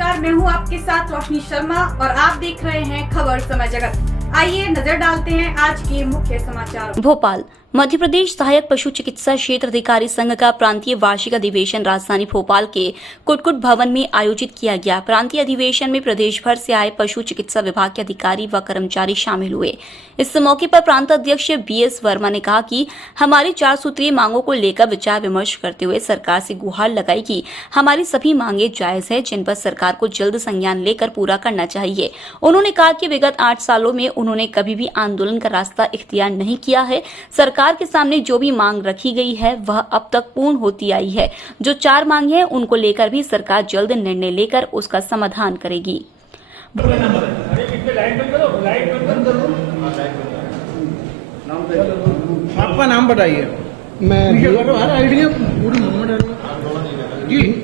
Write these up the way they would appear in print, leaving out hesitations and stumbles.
नमस्कार, मैं हूं आपके साथ रोशनी शर्मा और आप देख रहे हैं खबर समय जगत। आइए नजर डालते हैं आज के मुख्य समाचार। भोपाल मध्य प्रदेश सहायक पशु चिकित्सा क्षेत्र अधिकारी संघ का प्रांतीय वार्षिक अधिवेशन राजधानी भोपाल के कुटकुट भवन में आयोजित किया गया। प्रांतीय अधिवेशन में प्रदेश भर से आए पशु चिकित्सा विभाग के अधिकारी व कर्मचारी शामिल हुए। इस मौके पर प्रांत अध्यक्ष BS वर्मा ने कहा कि हमारी 4 सूत्रीय मांगों को लेकर विचार विमर्श करते हुए सरकार से गुहार लगाई कि हमारी सभी मांगे जायज है, जिन पर सरकार को जल्द संज्ञान लेकर पूरा करना चाहिए। उन्होंने कहा कि विगत 8 सालों में उन्होंने कभी भी आंदोलन का रास्ता इख्तियार नहीं किया है। सरकार के सामने जो भी मांग रखी गई है वह अब तक पूर्ण होती आई है। जो 4 मांगे हैं उनको लेकर भी सरकार जल्द निर्णय लेकर उसका समाधान करेगी। आपका नाम बताइए।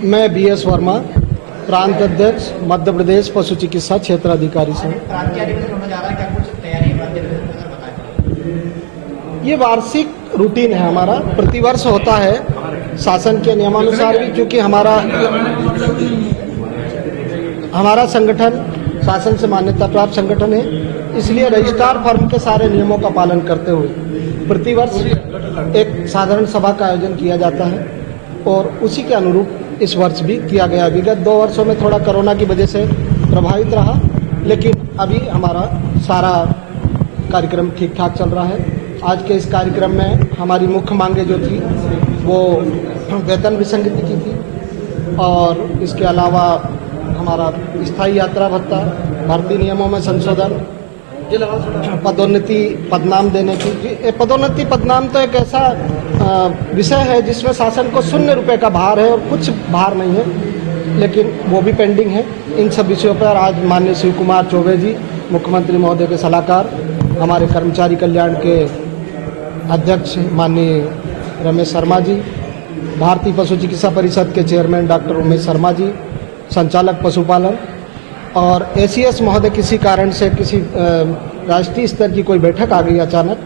मैं BS वर्मा, प्रांत अध्यक्ष मध्य प्रदेश पशु चिकित्सा क्षेत्र अधिकारी से। ये वार्षिक रूटीन है हमारा, प्रतिवर्ष होता है शासन के नियमानुसार भी, क्योंकि हमारा संगठन शासन से मान्यता प्राप्त संगठन है, इसलिए रजिस्ट्रार फर्म के सारे नियमों का पालन करते हुए प्रतिवर्ष एक साधारण सभा का आयोजन किया जाता है और उसी के अनुरूप इस वर्ष भी किया गया। विगत 2 वर्षों में थोड़ा कोरोना की वजह से प्रभावित रहा, लेकिन अभी हमारा सारा कार्यक्रम ठीक ठाक चल रहा है। आज के इस कार्यक्रम में हमारी मुख्य मांगे जो थी वो वेतन विसंगति की थी और इसके अलावा हमारा स्थायी यात्रा भत्ता, भर्ती नियमों में संशोधन, पदोन्नति पदनाम देने की। पदोन्नति पदनाम तो एक ऐसा विषय है जिसमें शासन को 0 रुपये का भार है और कुछ भार नहीं है, लेकिन वो भी पेंडिंग है। इन सब विषयों पर आज माननीय शिव कुमार चौबे जी, मुख्यमंत्री महोदय के सलाहकार, हमारे कर्मचारी कल्याण के अध्यक्ष माननीय रमेश शर्मा जी, भारतीय पशु चिकित्सा परिषद के चेयरमैन डॉक्टर उमेश शर्मा जी, संचालक पशुपालन और ACS महोदय किसी कारण से किसी राष्ट्रीय स्तर की कोई बैठक आ गई अचानक,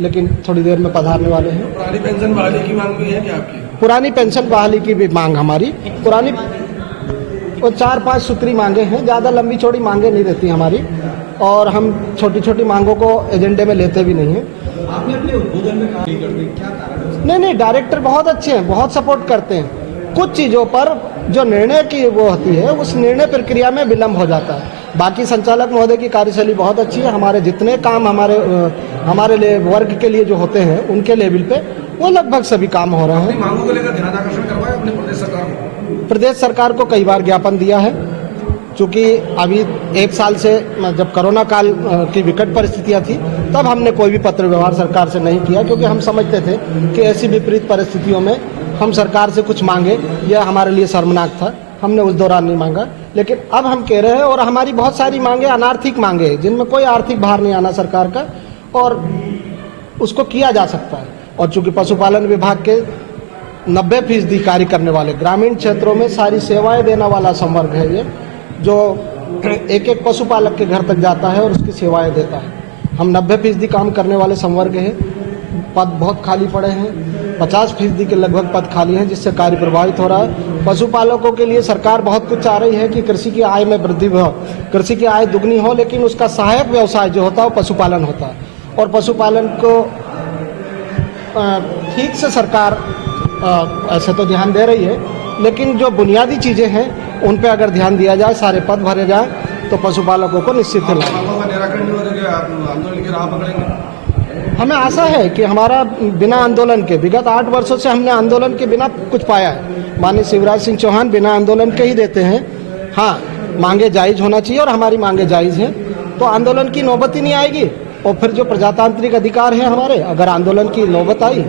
लेकिन थोड़ी देर में पधारने वाले हैं। पुरानी पेंशन बहाली की मांग भी है क्या आपकी? पुरानी पेंशन बहाली की भी मांग हमारी, पुरानी वो 4-5 सूत्री मांगे हैं, ज़्यादा लंबी चौड़ी मांगे नहीं रहती हमारी और हम छोटी छोटी मांगों को एजेंडे में लेते भी नहीं हैं। आपने अपने उद्बोधन में कहा क्या कारण? नहीं, डायरेक्टर बहुत अच्छे हैं, बहुत सपोर्ट करते हैं। कुछ चीज़ों पर जो निर्णय की वो होती है उस निर्णय प्रक्रिया में विलम्ब हो जाता है। बाकी संचालक महोदय की कार्यशैली बहुत अच्छी है। हमारे जितने काम हमारे लिए वर्ग के लिए जो होते हैं उनके लेवल पे वो लगभग सभी काम हो रहे हैं। मांगों को लेकर ध्यानाकर्षण करवाया अपने प्रदेश सरकार को? प्रदेश सरकार को कई बार ज्ञापन दिया है, चूँकि अभी 1 साल से जब कोरोना काल की विकट परिस्थितियां थी तब हमने कोई भी पत्र व्यवहार सरकार से नहीं किया, क्योंकि हम समझते थे कि ऐसी विपरीत परिस्थितियों में हम सरकार से कुछ मांगे यह हमारे लिए शर्मनाक था। हमने उस दौरान नहीं मांगा, लेकिन अब हम कह रहे हैं और हमारी बहुत सारी मांगे अनार्थिक मांगे हैं जिनमें कोई आर्थिक भार नहीं आना सरकार का और उसको किया जा सकता है। और चूँकि पशुपालन विभाग के 90% कार्य करने वाले ग्रामीण क्षेत्रों में सारी सेवाएँ देने वाला संवर्ग है ये, जो एक पशुपालक के घर तक जाता है और उसकी सेवाएं देता है। हम 90% काम करने वाले संवर्ग हैं। पद बहुत खाली पड़े हैं, 50% के लगभग पद खाली हैं, जिससे कार्य प्रभावित हो रहा है। पशुपालकों के लिए सरकार बहुत कुछ चाह रही है कि कृषि की आय में वृद्धि हो, कृषि की आय दुगनी हो, लेकिन उसका सहायक व्यवसाय जो होता है वो पशुपालन होता है और पशुपालन को ठीक से सरकार ऐसे तो ध्यान दे रही है, लेकिन जो बुनियादी चीज़ें हैं उन पे अगर ध्यान दिया जाए, सारे पद भरे जाए तो पशुपालकों को निश्चित ही लाभ। हमें आशा है कि हमारा बिना आंदोलन के, विगत 8 वर्षों से हमने आंदोलन के बिना कुछ पाया है। माननीय शिवराज सिंह चौहान बिना आंदोलन के ही देते हैं। हाँ, मांगे जायज़ होना चाहिए और हमारी मांगे जायज़ हैं, तो आंदोलन की नौबत ही नहीं आएगी। और फिर जो प्रजातांत्रिक अधिकार है हमारे, अगर आंदोलन की नौबत आई।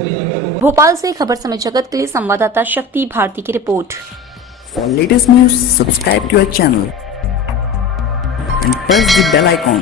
भोपाल से खबर समय जगत के लिए संवाददाता शक्ति भारती की report. For latest news, subscribe to our channel and press the bell icon.